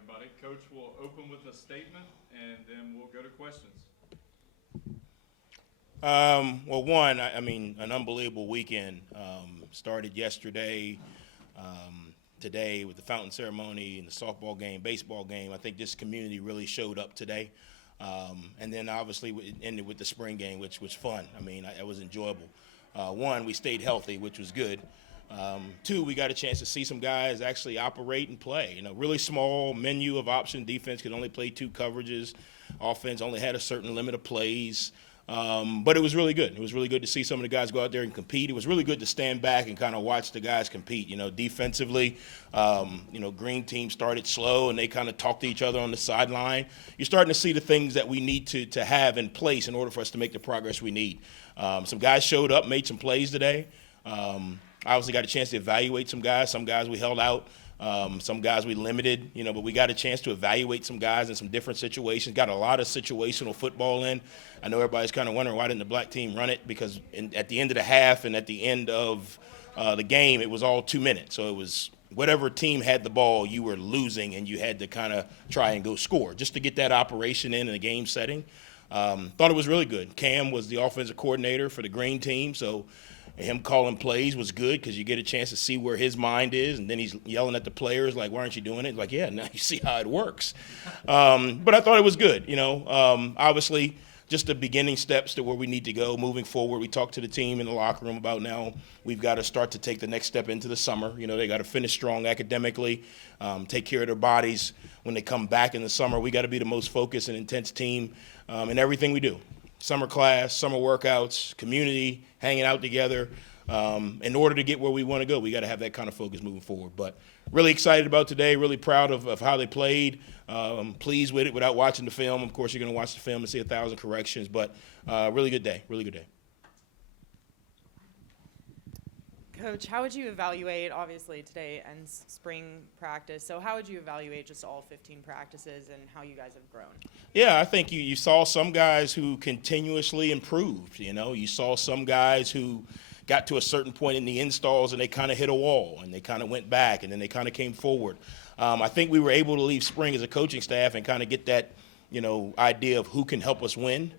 everybody. Coach will open with a statement, and then we'll go to questions. Well, one, I mean, an unbelievable weekend. Started yesterday, today with the fountain ceremony and the softball game, baseball game. I think this community really showed up today. And then obviously it ended with the spring game, which was fun. I mean, it was enjoyable. One, we stayed healthy, which was good. Two, we got a chance to see some guys actually operate and play. You know, really small menu of option. Defense could only play 2 coverages. Offense only had a certain limit of plays. But it was really good. It was really good to see some of the guys go out there and compete. It was really good to stand back and kind of watch the guys compete. You know, defensively, green team started slow and they kind of talked to each other on the sideline. You're starting to see the things that we need to have in place in order for us to make the progress we need. Some guys showed up, made some plays today. Obviously got a chance to evaluate some guys. Some guys we held out. Some guys we limited, but we got a chance to evaluate some guys in some different situations. Got a lot of situational football in. I know everybody's kind of wondering why didn't the black team run it, because at the end of the half and at the end of the game, it was all 2 minutes. So it was whatever team had the ball, you were losing, and you had to kind of try and go score just to get that operation in a game setting. Thought it was really good. Cam was the offensive coordinator for the green team, so him calling plays was good because you get a chance to see where his mind is, and then he's yelling at the players like, why aren't you doing it? Like, yeah, now you see how it works. But I thought it was good, obviously just the beginning steps to where we need to go moving forward. We talked to the team in the locker room about now we've got to start to take the next step into the summer. They got to finish strong academically, take care of their bodies. When they come back in the summer, we got to be the most focused and intense team in everything we do. Summer class, summer workouts, community, hanging out together. In order to get where we want to go, we got to have that kind of focus moving forward. But really excited about today, really proud of how they played, pleased with it without watching the film. Of course, you're going to watch the film and see 1,000 corrections, but really good day, really good day. Coach, how would you evaluate, obviously today ends spring practice, so how would you evaluate just all 15 practices and how you guys have grown? Yeah, I think you saw some guys who continuously improved. You saw some guys who got to a certain point in the installs and they kind of hit a wall and they kind of went back and then they kind of came forward. I think we were able to leave spring as a coaching staff and kind of get that, idea of who can help us win,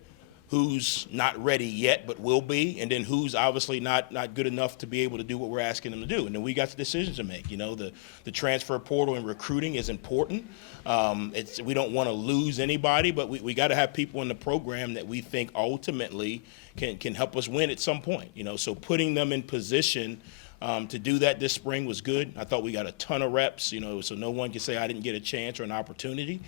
who's not ready yet but will be, and then who's obviously not good enough to be able to do what we're asking them to do. And then we got the decisions to make. The transfer portal and recruiting is important. We don't want to lose anybody, but we got to have people in the program that we think ultimately can help us win at some point. So putting them in position to do that this spring was good. I thought we got a ton of reps, so no one can say I didn't get a chance or an opportunity.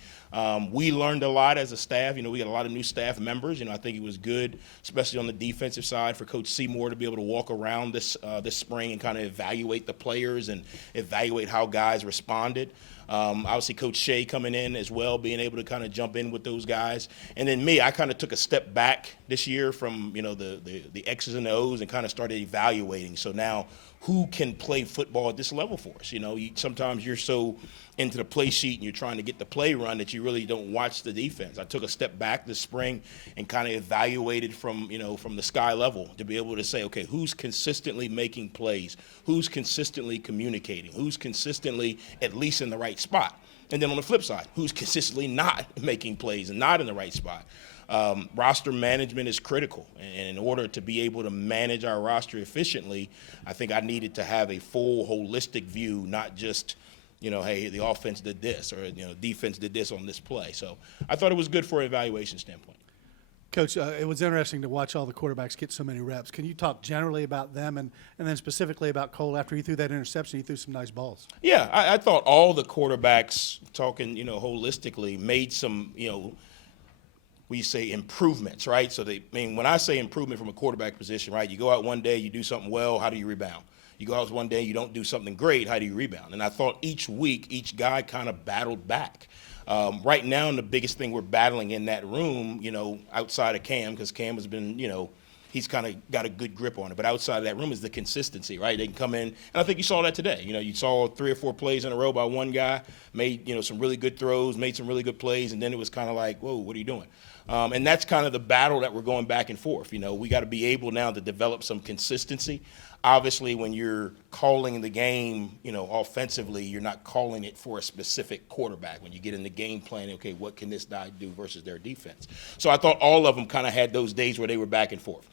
We learned a lot as a staff. We got a lot of new staff members. I think it was good, especially on the defensive side, for Coach Seymour to be able to walk around this spring and kind of evaluate the players and evaluate how guys responded. Obviously, Coach Shea coming in as well, being able to kind of jump in with those guys. And then me, I kind of took a step back this year from, the X's and the O's and kind of started evaluating. So now, who can play football at this level for us? Sometimes you're so into the play sheet and you're trying to get the play run that you really don't watch the defense. I took a step back this spring and kind of evaluated from the sky level to be able to say, okay, who's consistently making plays? Who's consistently communicating? Who's consistently at least in the right spot? And then on the flip side, who's consistently not making plays and not in the right spot? Roster management is critical, and in order to be able to manage our roster efficiently, I think I needed to have a full holistic view, not just, hey, the offense did this or, defense did this on this play. So I thought it was good for an evaluation standpoint. Coach, it was interesting to watch all the quarterbacks get so many reps. Can you talk generally about them and then specifically about Cole? After he threw that interception, he threw some nice balls. Yeah, I thought all the quarterbacks, talking, holistically, made some, we say improvements, right? So when I say improvement from a quarterback position, right, you go out one day, you do something well, how do you rebound? You go out one day, you don't do something great, how do you rebound? And I thought each week, each guy kind of battled back. Right now, the biggest thing we're battling in that room, outside of Cam, because Cam has been, he's kind of got a good grip on it. But outside of that room is the consistency, right? They can come in, and I think you saw that today. You saw 3 or 4 plays in a row by one guy, made, some really good throws, made some really good plays, and then it was kind of like, whoa, what are you doing? And that's kind of the battle that we're going back and forth. We got to be able now to develop some consistency. Obviously, when you're calling the game, offensively, you're not calling it for a specific quarterback. When you get in the game plan, okay, what can this guy do versus their defense? So I thought all of them kind of had those days where they were back and forth.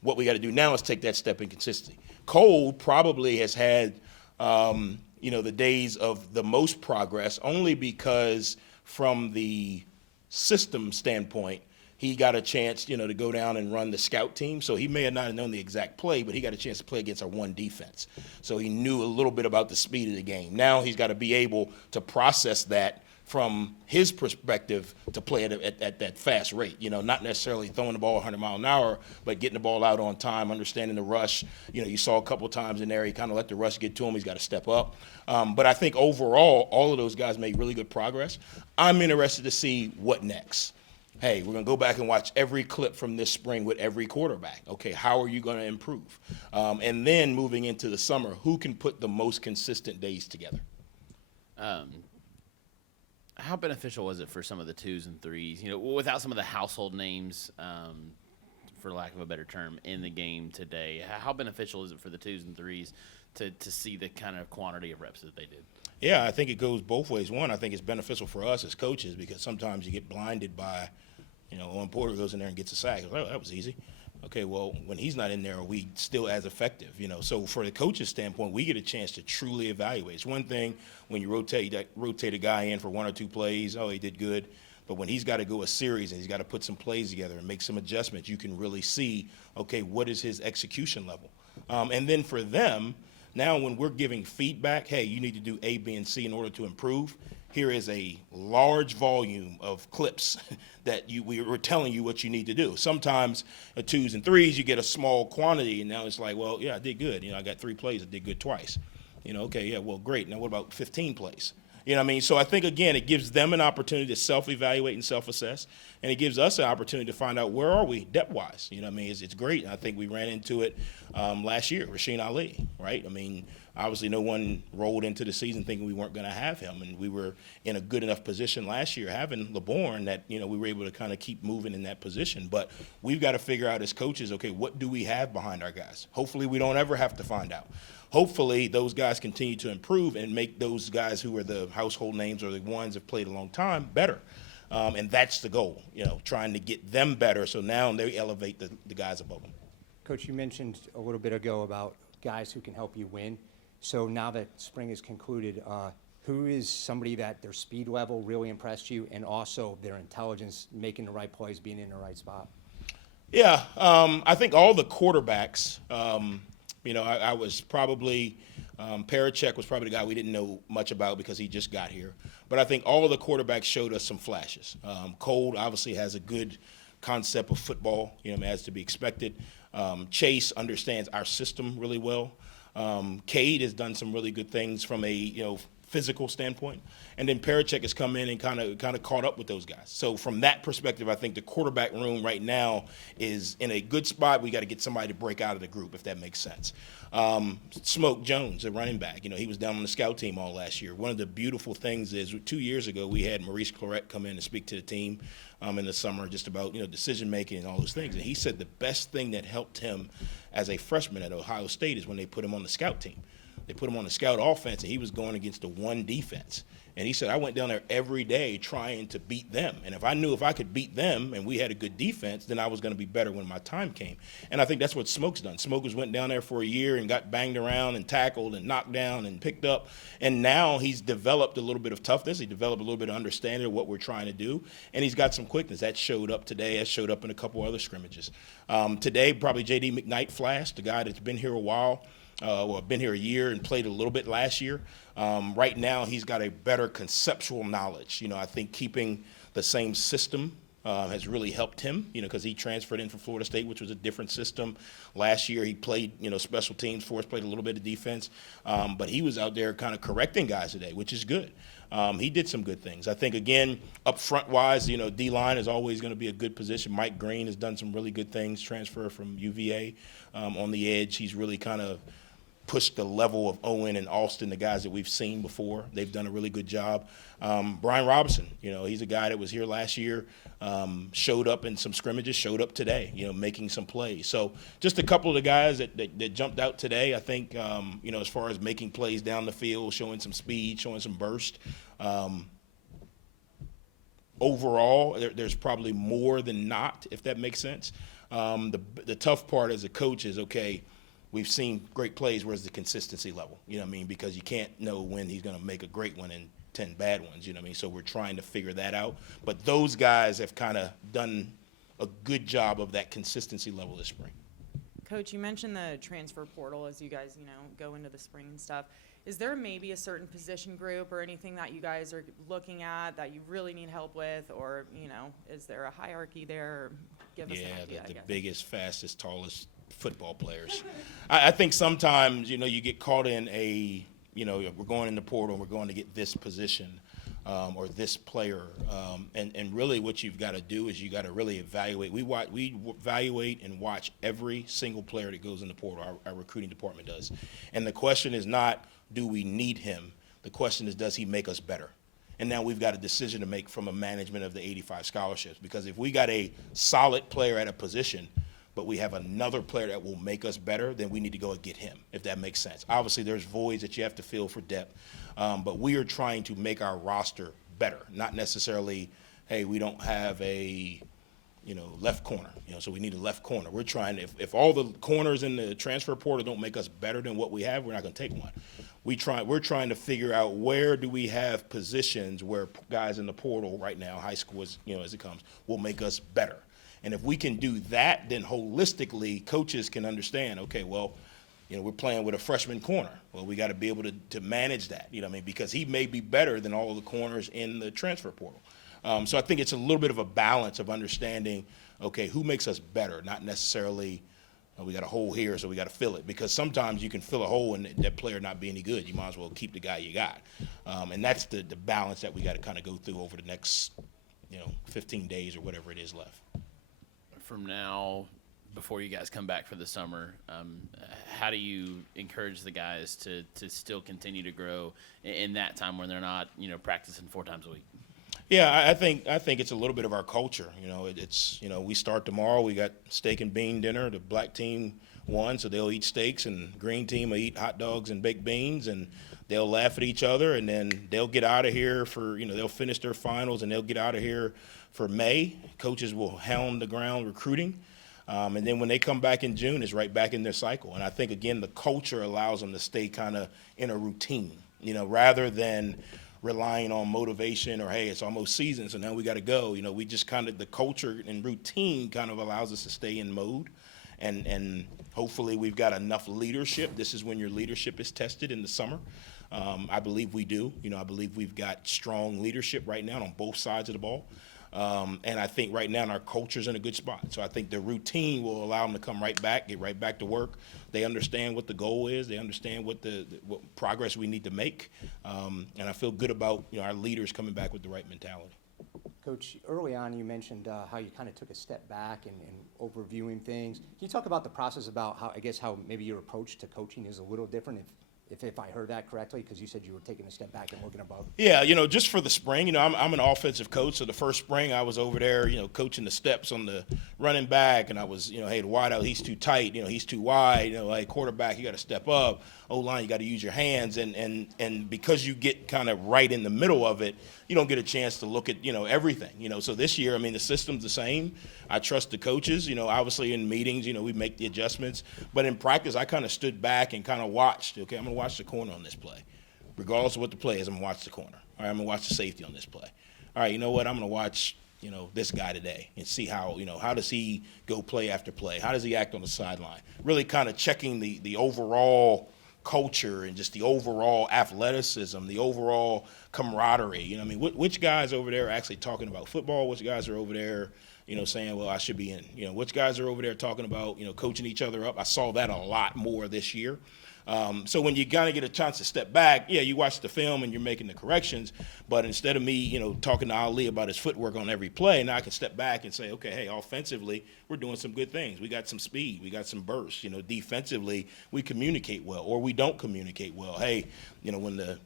What we got to do now is take that step in consistency. Cole probably has had, the days of the most progress only because from the system standpoint, he got a chance, to go down and run the scout team. So he may have not known the exact play, but he got a chance to play against our one defense. So he knew a little bit about the speed of the game. Now he's got to be able to process that from his perspective to play at that fast rate. Not necessarily throwing the ball 100 mile an hour, but getting the ball out on time, understanding the rush. You saw a couple times in there, he kind of let the rush get to him. He's got to step up. But I think overall, all of those guys made really good progress. I'm interested to see what next. Hey, we're going to go back and watch every clip from this spring with every quarterback. Okay, how are you going to improve? And then moving into the summer, who can put the most consistent days together? How beneficial was it for some of the 2s and 3s, without some of the household names, for lack of a better term, in the game today? How beneficial is it for the 2s and 3s to see the kind of quantity of reps that they did? Yeah, I think it goes both ways. One, I think it's beneficial for us as coaches because sometimes you get blinded by – Owen Porter goes in there and gets a sack. Oh, that was easy. Okay, well, when he's not in there, are we still as effective? So for the coach's standpoint, we get a chance to truly evaluate. It's one thing when you rotate a guy in for 1 or 2 plays. Oh, he did good. But when he's got to go a series and he's got to put some plays together and make some adjustments, you can really see, okay, what is his execution level? And then for them, now when we're giving feedback, hey, you need to do A, B, and C in order to improve, here is a large volume of clips that we're telling you what you need to do. Sometimes at 2s and 3s, you get a small quantity, and now it's like, well, yeah, I did good. I got 3 plays, I did good twice. Okay, yeah, well, great. Now what about 15 plays? So I think, again, it gives them an opportunity to self-evaluate and self-assess, and it gives us an opportunity to find out where are we depth-wise. It's great. And I think we ran into it last year, Rasheen Ali, right? Obviously no one rolled into the season thinking we weren't going to have him, and we were in a good enough position last year having LeBourne that, we were able to kind of keep moving in that position. But we've got to figure out as coaches, okay, what do we have behind our guys? Hopefully we don't ever have to find out. Hopefully those guys continue to improve and make those guys who are the household names or the ones that have played a long time better. And that's the goal, trying to get them better so now they elevate the guys above them. Coach, you mentioned a little bit ago about guys who can help you win. So now that spring is concluded, who is somebody that their speed level really impressed you and also their intelligence, making the right plays, being in the right spot? Yeah, I think all the quarterbacks, I was probably Parachek was probably the guy we didn't know much about because he just got here. But I think all of the quarterbacks showed us some flashes. Cole obviously has a good concept of football, as to be expected. Chase understands our system really well. Cade has done some really good things from a physical standpoint, and then Parachek has come in and kind of caught up with those guys. So from that perspective, I think the quarterback room right now is in a good spot. We got to get somebody to break out of the group, if that makes sense. Smoke Jones, a running back, he was down on the scout team all last year. One of the beautiful things is 2 years ago we had Maurice Jones come in and speak to the team in the summer just about decision making and all those things, and he said the best thing that helped him as a freshman at Ohio State is when they put him on the scout team. They put him on the scout offense, and he was going against the one defense. And he said, I went down there every day trying to beat them. And if I knew if I could beat them and we had a good defense, then I was going to be better when my time came. And I think that's what Smoke's done. Smokers went down there for a year and got banged around and tackled and knocked down and picked up. And now he's developed a little bit of toughness. He developed a little bit of understanding of what we're trying to do. And he's got some quickness. That showed up today. That showed up in a couple other scrimmages. Today, probably J.D. McKnight flashed, the guy that's been here a while. Been here a year and played a little bit last year. Right now, he's got a better conceptual knowledge. I think keeping the same system has really helped him, because he transferred in from Florida State, which was a different system. Last year, he played, special teams for us, played a little bit of defense. But he was out there kind of correcting guys today, which is good. He did some good things. I think, again, up front-wise, D-line is always going to be a good position. Mike Green has done some really good things, transfer from UVA on the edge. He's really kind of pushed the level of Owen and Alston, the guys that we've seen before. They've done a really good job. Bryan Robinson, he's a guy that was here last year, showed up in some scrimmages, showed up today, making some plays. So just a couple of the guys that jumped out today, I think, as far as making plays down the field, showing some speed, showing some burst. Overall, there's probably more than not, if that makes sense. The tough part as a coach is, okay, we've seen great plays, where's the consistency level? You know what I mean? Because you can't know when he's going to make a great one and 10 bad ones, you know what I mean? So we're trying to figure that out. But those guys have kind of done a good job of that consistency level this spring. Coach, you mentioned the transfer portal as you guys, go into the spring and stuff. Is there maybe a certain position group or anything that you guys are looking at that you really need help with, or, is there a hierarchy there? Give us an idea, the I guess. biggest, fastest, tallest football players. I think sometimes, you get caught in we're going in the portal, we're going to get this position or this player. And really what you've got to do is you got to really evaluate. We evaluate and watch every single player that goes in the portal, our recruiting department does. And the question is not, do we need him? The question is, does he make us better? And now we've got a decision to make from a management of the 85 scholarships, because if we got a solid player at a position, but we have another player that will make us better, then we need to go and get him, if that makes sense. Obviously, there's voids that you have to fill for depth, but we are trying to make our roster better, not necessarily, hey, we don't have a left corner, so we need a left corner. We're trying to, if all the corners in the transfer portal don't make us better than what we have, we're not going to take one. We're trying to figure out where do we have positions where guys in the portal right now, high school as it comes, will make us better. And if we can do that, then holistically, coaches can understand, okay, well, we're playing with a freshman corner. Well, we got to be able to manage that, because he may be better than all of the corners in the transfer portal. So I think it's a little bit of a balance of understanding, okay, who makes us better, not necessarily we got a hole here, so we got to fill it. Because sometimes you can fill a hole and that player not be any good. You might as well keep the guy you got. And that's the balance that we got to kind of go through over the next, 15 days or whatever it is left. From now, before you guys come back for the summer, how do you encourage the guys to still continue to grow in that time when they're not, practicing 4 times a week? Yeah, I think it's a little bit of our culture. It's we start tomorrow. We got steak and bean dinner. The black team won, so they'll eat steaks, and green team will eat hot dogs and baked beans, and they'll laugh at each other, and then they'll get out of here for they'll finish their finals, and they'll get out of here for May. Coaches will hound the ground recruiting, and then when they come back in June, it's right back in their cycle. And I think again the culture allows them to stay kind of in a routine, rather than relying on motivation or, hey, it's almost season, so now we got to go. We just kind of, the culture and routine kind of allows us to stay in mode. And hopefully we've got enough leadership. This is when your leadership is tested in the summer. I believe we do. I believe we've got strong leadership right now on both sides of the ball. And I think right now our culture's in a good spot. So I think the routine will allow them to come right back, get right back to work. They understand what the goal is. They understand what what progress we need to make. And I feel good about our leaders coming back with the right mentality. Coach, early on you mentioned how you kind of took a step back and overviewing things. Can you talk about the process about how maybe your approach to coaching is a little different, if I heard that correctly, because you said you were taking a step back and looking above? Yeah, just for the spring, I'm an offensive coach, so the first spring I was over there, coaching the steps on the running back, and I was, hey, the wide out, he's too tight, he's too wide, hey, quarterback, you got to step up, O-line, you got to use your hands, and because you get kind of right in the middle of it, you don't get a chance to look at, everything, so this year, the system's the same. I trust the coaches, obviously in meetings, we make the adjustments. But in practice, I kind of stood back and kind of watched, okay, I'm going to watch the corner on this play. Regardless of what the play is, I'm going to watch the corner. All right, I'm going to watch the safety on this play. All right, you know what, I'm going to watch, this guy today and see how, how does he go play after play? How does he act on the sideline? Really kind of checking the overall culture and just the overall athleticism, the overall camaraderie. Which guys over there are actually talking about football? Which guys are over there, saying, well, I should be in. Which guys are over there talking about, coaching each other up? I saw that a lot more this year. So when you kind of get a chance to step back, yeah, you watch the film and you're making the corrections, but instead of me, talking to Ali about his footwork on every play, now I can step back and say, okay, hey, offensively, we're doing some good things. We got some speed. We got some burst. Defensively, we communicate well, or we don't communicate well. Hey, when the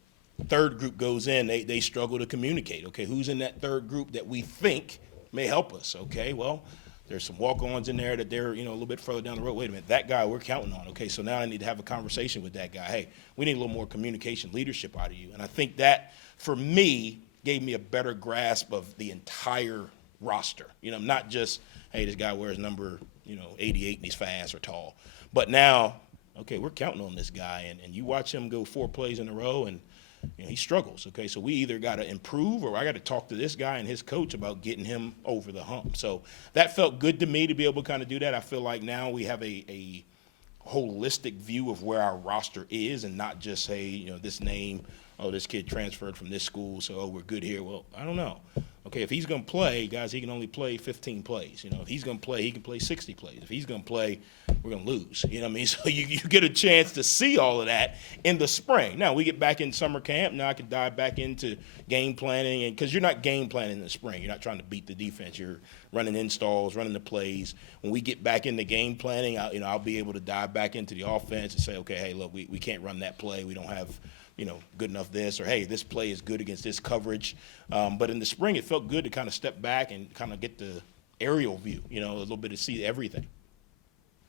third group goes in, they struggle to communicate. Okay, who's in that third group that we think may help us? Okay, well, there's some walk-ons in there that they're, a little bit further down the road. Wait a minute, that guy we're counting on. Okay, so now I need to have a conversation with that guy. Hey, we need a little more communication, leadership out of you. And I think that, for me, gave me a better grasp of the entire roster. Not just, hey, this guy wears number, 88 and he's fast or tall. But now, okay, we're counting on this guy. And you watch him go 4 plays in a row and, he struggles, okay? So we either got to improve or I got to talk to this guy and his coach about getting him over the hump. So that felt good to me to be able to kind of do that. I feel like now we have a holistic view of where our roster is and not just, hey, this name, this kid transferred from this school, so, we're good here. Well, I don't know. Okay, if he's going to play, guys, he can only play 15 plays. If he's going to play, he can play 60 plays. If he's going to play, we're going to lose. You know what I mean? So you get a chance to see all of that in the spring. Now, we get back in summer camp. Now I can dive back into game planning, and because you're not game planning in the spring. You're not trying to beat the defense. You're running installs, running the plays. When we get back into game planning, I'll be able to dive back into the offense and say, okay, hey, look, we can't run that play. We don't have – good enough this, or hey, this play is good against this coverage. But in the spring, it felt good to kind of step back and kind of get the aerial view, a little bit to see everything.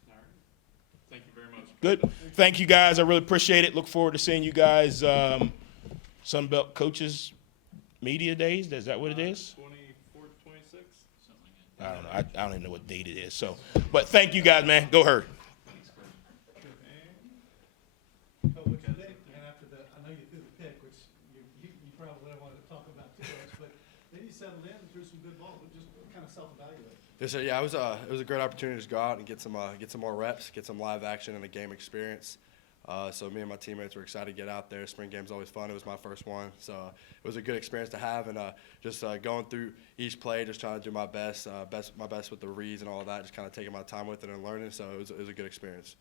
All right. Thank you very much. Good. Thank you, guys. I really appreciate it. Look forward to seeing you guys Sunbelt Coaches Media Days. Is that what it is? 24th, 26th? Something like that. I don't know. I don't even know what date it is. So, but thank you, guys, man. Go Herd. I know you threw the pick, which you probably wanted to talk about too much, but then you settled in and threw some good balls, but just kind of self-evaluate. Yes, sir. Yeah, it was a great opportunity to go out and get some more reps, get some live action and a game experience. So me and my teammates were excited to get out there. Spring game's always fun. It was my first one, so it was a good experience to have. And just going through each play, just trying to do my best with the reads and all of that, just kind of taking my time with it and learning. So it was a good experience.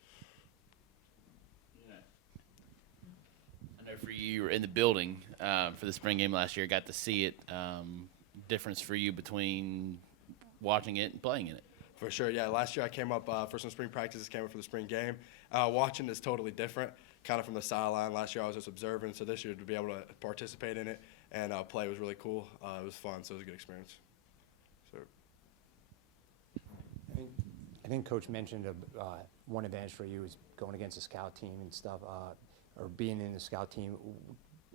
I know for you were in the building for the spring game last year. Got to see it. Difference for you between watching it and playing in it? For sure, yeah. Last year I came up for some spring practices, came up for the spring game. Watching is totally different, kind of from the sideline. Last year I was just observing, so this year to be able to participate in it and play was really cool. It was fun, so it was a good experience. So. I think Coach mentioned one advantage for you is going against a scout team and stuff, or being in the scout team.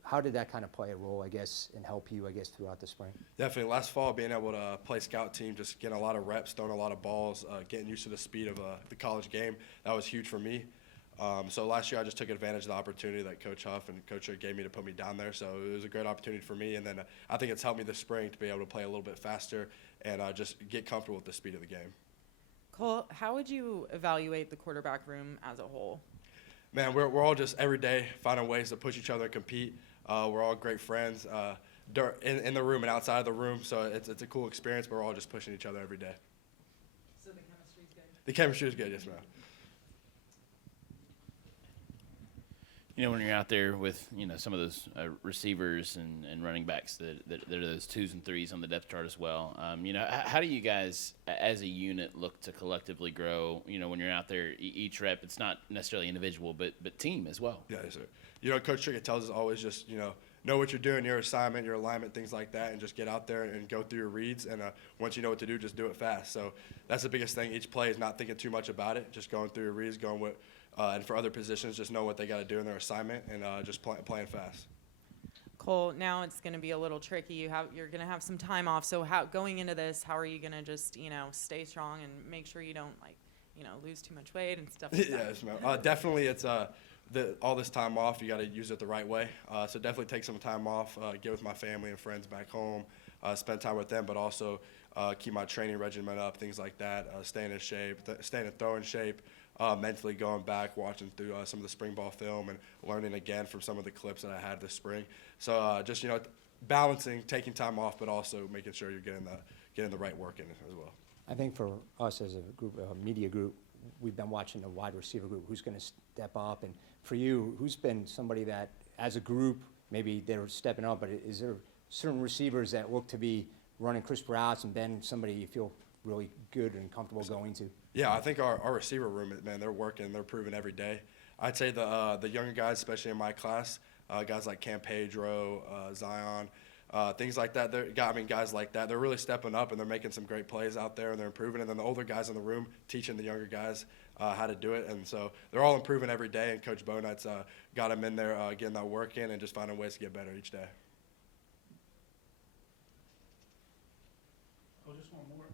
How did that kind of play a role, I guess, and help you, I guess, throughout the spring? Definitely. Last fall, being able to play scout team, just getting a lot of reps, throwing a lot of balls, getting used to the speed of the college game, that was huge for me. So last year I just took advantage of the opportunity that Coach Huff and Coach gave me to put me down there. So it was a great opportunity for me. And then I think it's helped me this spring to be able to play a little bit faster and just get comfortable with the speed of the game. Cole, how would you evaluate the quarterback room as a whole? Man, we're all just every day finding ways to push each other and compete. We're all great friends in the room and outside of the room, so it's a cool experience, but we're all just pushing each other every day. So the chemistry's good? The chemistry is good, yes, ma'am. You know, when you're out there with, some of those receivers and running backs that are those 2s and 3s on the depth chart as well, how do you guys as a unit look to collectively grow, when you're out there each rep? It's not necessarily individual, but team as well. Yeah, yes, sir. Coach Trickett tells us always just, know what you're doing, your assignment, your alignment, things like that, and just get out there and go through your reads. And once you know what to do, just do it fast. So that's the biggest thing. Each play is not thinking too much about it, just going through your reads, going with and for other positions, just know what they got to do in their assignment and just playing fast. Cole, now it's going to be a little tricky. You're going to have some time off. So going into this, how are you going to just, stay strong and make sure you don't lose too much weight and stuff like that? Yes, ma'am. Definitely it's all this time off, you got to use it the right way. So definitely take some time off, get with my family and friends back home, spend time with them, but also keep my training regimen up, things like that, staying in shape, staying in throwing shape, mentally going back, watching through some of the spring ball film and learning again from some of the clips that I had this spring. So just, balancing, taking time off, but also making sure you're getting the right work in as well. I think for us as a group, a media group, we've been watching the wide receiver group, who's going to step up. And for you, who's been somebody that, as a group, maybe they're stepping up, but is there certain receivers that look to be running crisp routes and been somebody you feel really good and comfortable going to? Yeah, I think our receiver room, man, they're working, they're proving every day. I'd say the younger guys, especially in my class, guys like Cam Pedro, Zion, things like that. Guys like that, they're really stepping up and they're making some great plays out there and they're improving. And then the older guys in the room teaching the younger guys how to do it. And so they're all improving every day. And Coach Bonet's got them in there getting that work in and just finding ways to get better each day. Oh, just one more.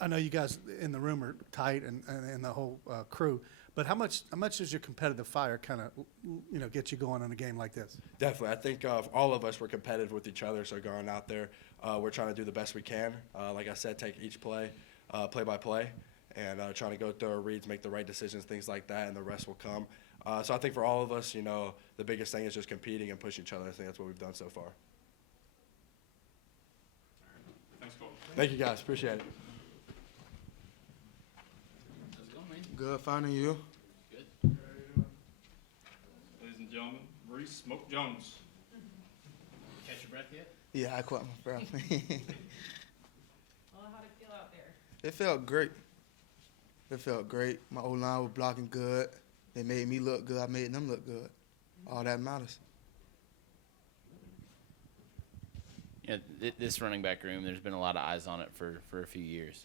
I know you guys in the room are tight and the whole crew, but how much does your competitive fire kind of get you going on a game like this? Definitely. I think all of us were competitive with each other, so going out there, we're trying to do the best we can. Like I said, take each play, play by play, and trying to go through our reads, make the right decisions, things like that, and the rest will come. So I think for all of us, the biggest thing is just competing and pushing each other. I think that's what we've done so far. Thanks, Cole. Thank you, guys. Appreciate it. Good finding you. Ladies and gentlemen, Maurice Smoke Jones. Catch your breath yet? Yeah, I caught my breath. Well, how'd it feel out there? It felt great. It felt great. My O-line was blocking good. They made me look good. I made them look good. All that matters. This running back room, there's been a lot of eyes on it for a few years.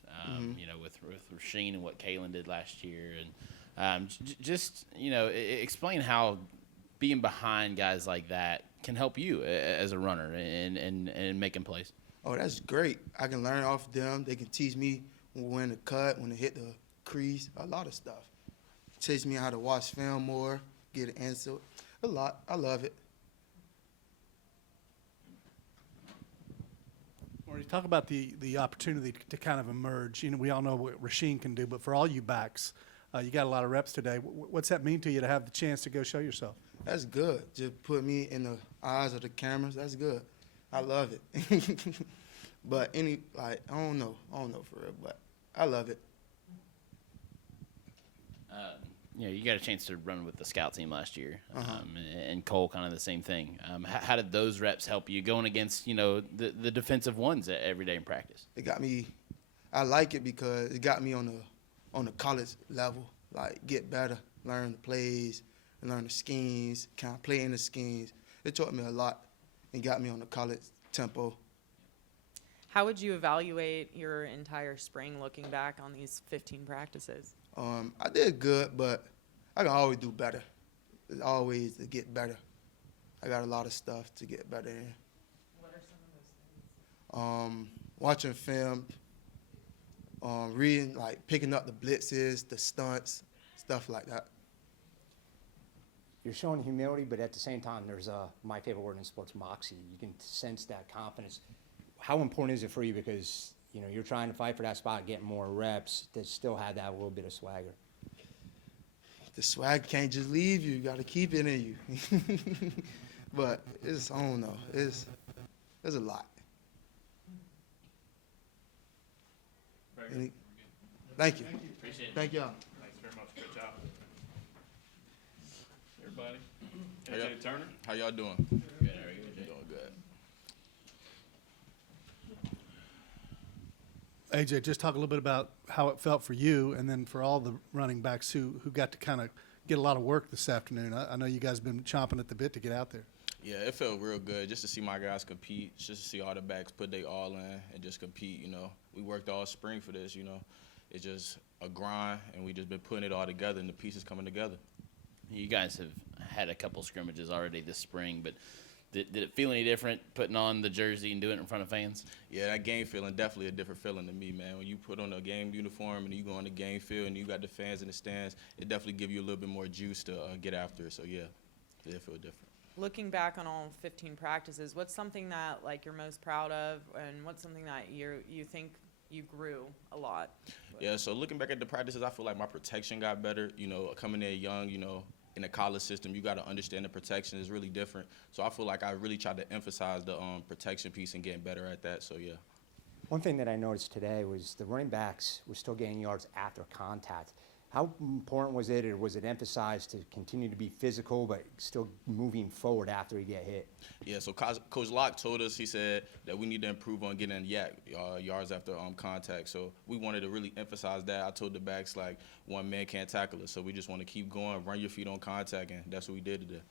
With Rasheen and what Kalen did last year, and explain how being behind guys like that can help you as a runner and making plays. Oh, that's great. I can learn off them. They can teach me when to cut, when to hit the crease, a lot of stuff. Teach me how to watch film more, get an answer. A lot. I love it. Maurice, talk about the opportunity to kind of emerge. We all know what Rasheen can do, but for all you backs, you got a lot of reps today. What's that mean to you to have the chance to go show yourself? That's good. Just put me in the eyes of the cameras. That's good. I love it. But I don't know for real, but I love it. You got a chance to run with the scout team last year, and Cole kind of the same thing. How did those reps help you going against the defensive ones every day in practice? It got me. I like it because it got me on the college level. Like get better, learn the plays, and learn the schemes, kind of play in the schemes. It taught me a lot and got me on the college tempo. How would you evaluate your entire spring looking back on these 15 practices? I did good, but I can always do better. There's always to get better. I got a lot of stuff to get better in. What are some of those things? Watching film, reading, picking up the blitzes, the stunts, stuff like that. You're showing humility, but at the same time, there's my favorite word in sports, moxie. You can sense that confidence. How important is it for you? Because you're trying to fight for that spot, get more reps, to still have that little bit of swagger. The swag can't just leave you. You got to keep it in you. But I don't know. There's a lot. Thank you. Appreciate it. Thank y'all. Thanks very much. Good job. Everybody. How y'all- AJ Turner. How y'all doing? Good, how are you, AJ? Doing good. AJ, just talk a little bit about how it felt for you and then for all the running backs who got to kind of get a lot of work this afternoon. I know you guys have been chomping at the bit to get out there. Yeah, it felt real good just to see my guys compete, just to see all the backs put their all in and just compete. We worked all spring for this. It's just a grind, and we just been putting it all together, and the pieces coming together. You guys have had a couple scrimmages already this spring, but did it feel any different putting on the jersey and doing it in front of fans? Yeah, that game feeling definitely a different feeling to me, man. When you put on a game uniform and you go on the game field and you got the fans in the stands, it definitely give you a little bit more juice to get after it. So yeah, it feel different. Looking back on all 15 practices, what's something that you're most proud of, and what's something that you think you grew a lot with? Yeah, so looking back at the practices, I feel like my protection got better. Coming in young, in the college system, you got to understand the protection is really different. So I feel like I really tried to emphasize the protection piece and getting better at that. So yeah. One thing that I noticed today was the running backs were still getting yards after contact. How important was it, or was it emphasized to continue to be physical but still moving forward after you get hit? Yeah, so Coach Locke told us, he said that we need to improve on getting yards after contact. So we wanted to really emphasize that. I told the backs, like, one man can't tackle us. So we just want to keep going, run your feet on contact, and that's what we did today.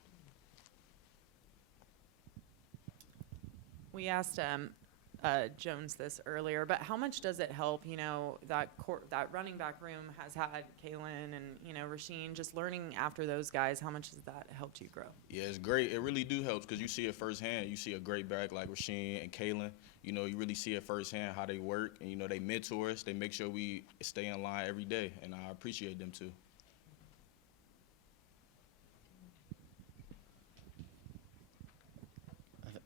We asked Jones this earlier, but how much does it help, that running back room has had Kalen and, Rasheen, just learning after those guys, how much has that helped you grow? Yeah, it's great. It really do help because you see it firsthand. You see a great back like Rasheen and Kalen. You really see it firsthand how they work, and, they mentor us. They make sure we stay in line every day, and I appreciate them too.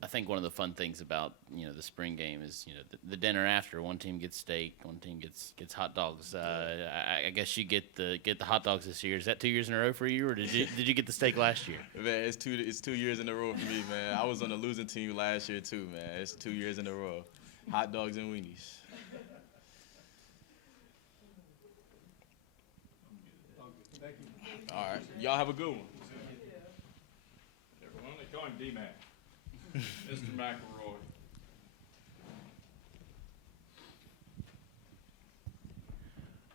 I think one of the fun things about the spring game is the dinner after. One team gets steak, one team gets hot dogs. I guess you get the hot dogs this year. Is that 2 years in a row for you, or did you get the steak last year? Man, it's 2 years in a row for me, man. I was on the losing team last year too, man. It's 2 years in a row. Hot dogs and weenies. All right, y'all have a good one. Everyone, they call him D-Mac. Mr. McElroy.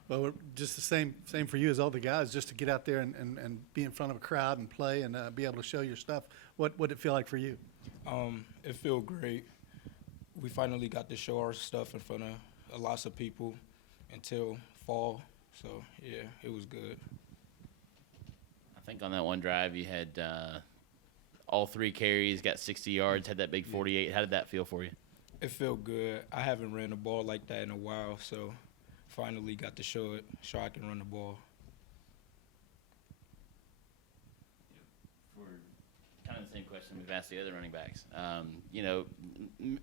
Well, we're just the same for you as all the guys, just to get out there and be in front of a crowd and play and be able to show your stuff. What did it feel like for you? It felt great. We finally got to show our stuff in front of lots of people until fall. So, yeah, it was good. I think on that one drive you had all 3 carries, got 60 yards, had that big 48. How did that feel for you? It felt good. I haven't ran the ball like that in a while, so finally got to show I can run the ball. For kind of the same question we've asked the other running backs.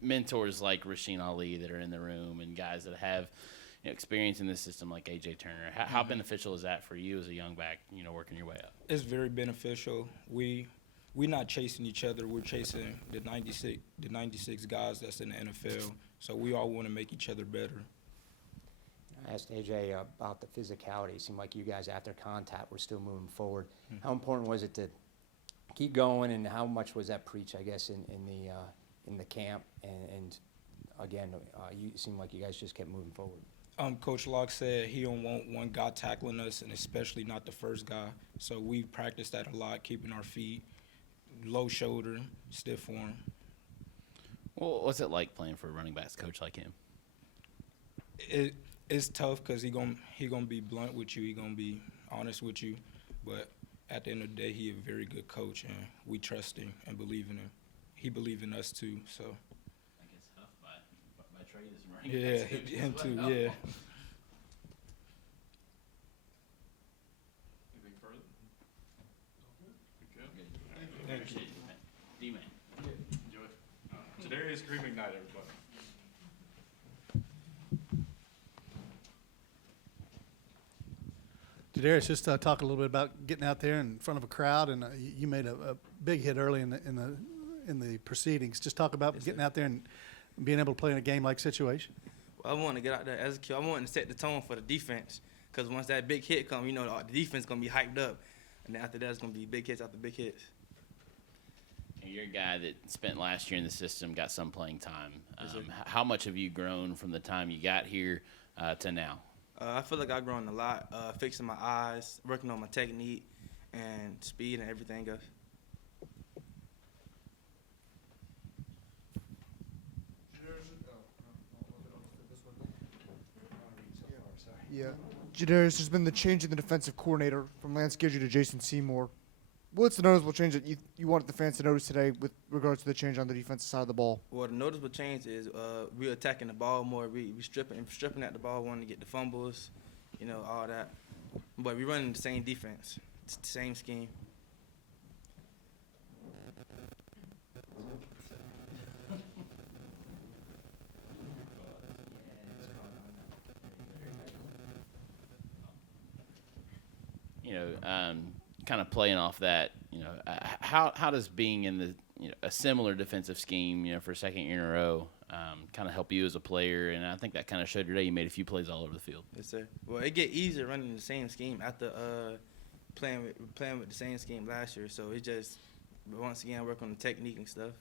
Mentors like Rasheen Ali that are in the room and guys that have experience in this system like A.J. Turner. How beneficial is that for you as a young back, working your way up? It's very beneficial. We're not chasing each other. We're chasing the 96 guys that's in the NFL. So we all want to make each other better. I asked AJ about the physicality. It seemed like you guys, after contact, were still moving forward. How important was it to keep going, and how much was that preached, I guess, in the camp? And again, you seemed like you guys just kept moving forward. Coach Locke said he don't want one guy tackling us, and especially not the first guy. So we practiced that a lot, keeping our feet low shoulder, stiff form. Well, what's it like playing for a running backs coach like him? It's tough because he gonna be blunt with you. He gonna be honest with you. But at the end of the day, he a very good coach, and we trust him and believe in him. He believe in us too. So. I guess Huff by trade is running backs coach. Yeah, him too. Yeah. Anything further? Good. Thank you. D-Man. Enjoy it. Jadarius Green-McKnight, everybody. Jadarius, just talk a little bit about getting out there in front of a crowd, and you made a big hit early in the proceedings. Just talk about getting out there and being able to play in a game-like situation. Well, I want to get out there as a kid. I want to set the tone for the defense, because once that big hit comes, the defense is going to be hyped up, and then after that, it's going to be big hits after big hits. And you're a guy that spent last year in the system, got some playing time. Yes, sir. How much have you grown from the time you got here to now? I feel like I've grown a lot, fixing my eyes, working on my technique and speed and everything else. Yeah. Jadarius, there's been the change in the defensive coordinator from Lance Gidry to Jason Seymour. What's the noticeable change that you wanted the fans to notice today with regards to the change on the defensive side of the ball? Well, the noticeable change is we're attacking the ball more. We stripping at the ball, wanting to get the fumbles, all that. But we're running the same defense. It's the same scheme. Kind of playing off that, how does being in the a similar defensive scheme, for a second year in a row, kind of help you as a player, and I think that kind of showed today. You made a few plays all over the field. Yes, sir. Well, it get easier running the same scheme after playing with the same scheme last year. So it just once again work on the technique and stuff.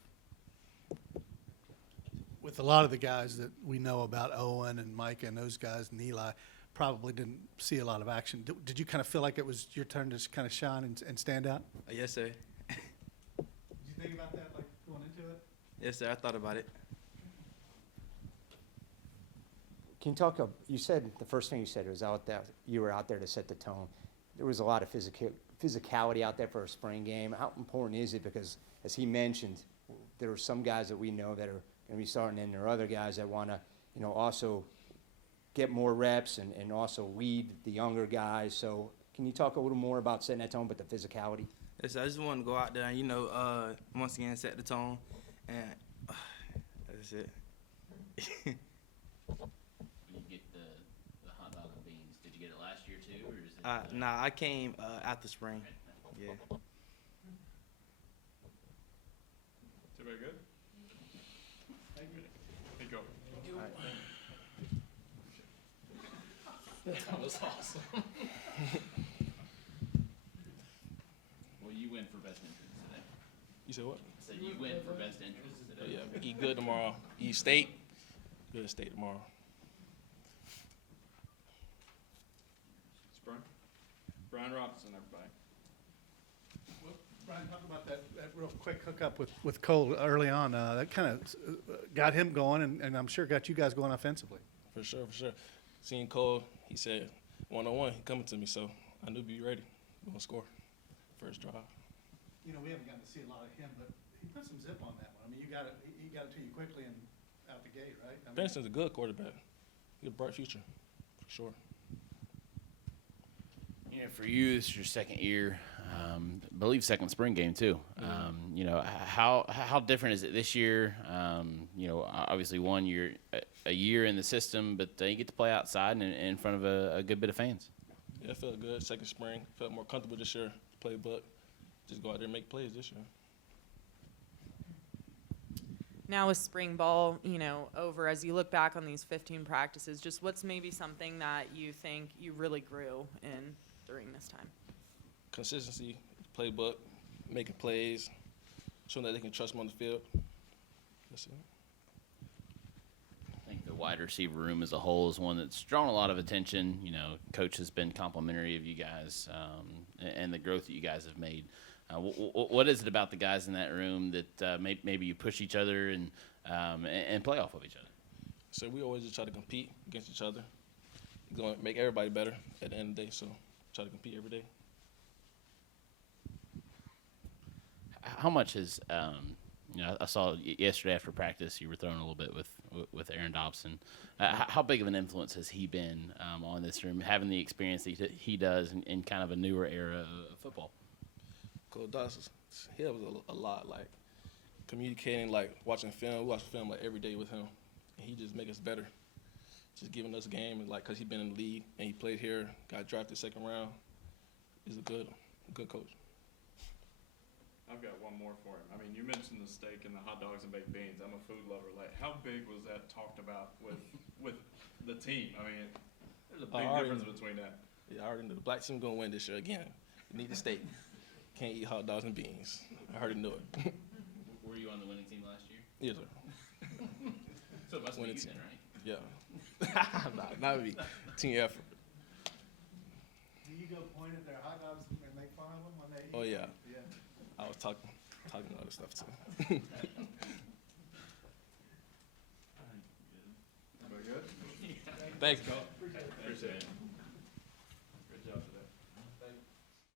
With a lot of the guys that we know about, Owen and Mike and those guys and Eli, probably didn't see a lot of action. Did you kind of feel like it was your turn to kind of shine and stand out? Yes, sir. Did you think about that, like going into it? Yes, sir. I thought about it. Can you talk, you said, the first thing you said was you were out there to set the tone. There was a lot of physicality out there for a spring game. How important is it? Because as he mentioned, there are some guys that we know that are going to be starting, and there are other guys that want to, also get more reps and also lead the younger guys. So can you talk a little more about setting that tone, but the physicality? Yes, sir. I just want to go out there and, once again set the tone, and that's it. You get the hot dog and beans. Did you get it last year too, or is it? Nah, I came after spring. Yeah. Is everybody good? Thank you. Hey, go. That was awesome. Well, you win for best entrance today. You said what? So you win for best entrance today. Yeah, we eat good tomorrow. Eat steak. Good steak tomorrow. It's Bryan Robinson, everybody. Well, Brian, talk about that real quick hookup with Cole early on. That kind of got him going, and I'm sure got you guys going offensively. For sure, for sure. Seeing Cole, he said, one-on-one, he coming to me, so I knew be ready. We're going to score. First drive. We haven't gotten to see a lot of him, but he put some zip on that one. I mean, he got it to you quickly and out the gate, right? I mean, Benson's a good quarterback. He has a bright future, for sure. For you, this is your second year. I believe second spring game too. How different is it this year? Obviously a year in the system, but you get to play outside and in front of a good bit of fans. Yeah, it felt good. Second spring, felt more comfortable this year. Playbook, just go out there and make plays this year. Now with spring ball, over, as you look back on these 15 practices, just what's maybe something that you think you really grew in during this time? Consistency, playbook, making plays, showing that they can trust them on the field. That's it. I think the wide receiver room as a whole is one that's drawn a lot of attention. Coach has been complimentary of you guys and the growth that you guys have made. What is it about the guys in that room that maybe you push each other and play off of each other? So we always just try to compete against each other. It's going to make everybody better at the end of the day, so try to compete every day. How much is I saw yesterday after practice you were throwing a little bit with Aaron Dobson. How big of an influence has he been on this room, having the experience that he does in kind of a newer era of football? Cole Dobson, he helps a lot, like communicating, like watching film. We watch film like every day with him, and he just make us better. Just giving us a game, and like, cause he's been in the league and he played here, got drafted second round. He's a good coach. I've got one more for him. I mean, you mentioned the steak and the hot dogs and baked beans. I'm a food lover. Like, how big was that talked about with the team? I mean, there's a big difference between that. Yeah, I already knew the black team gonna win this year again. We need the steak. Can't eat hot dogs and beans. I already knew it. Were you on the winning team last year? Yes, sir. So it must be Winning you team. then, right? Yeah. not me. Team effort. Do you go point at their hot dogs and make fun of them when they eat? Oh yeah. Yeah. I was talking other stuff too. Everybody good? Thanks, Cole. Appreciate it.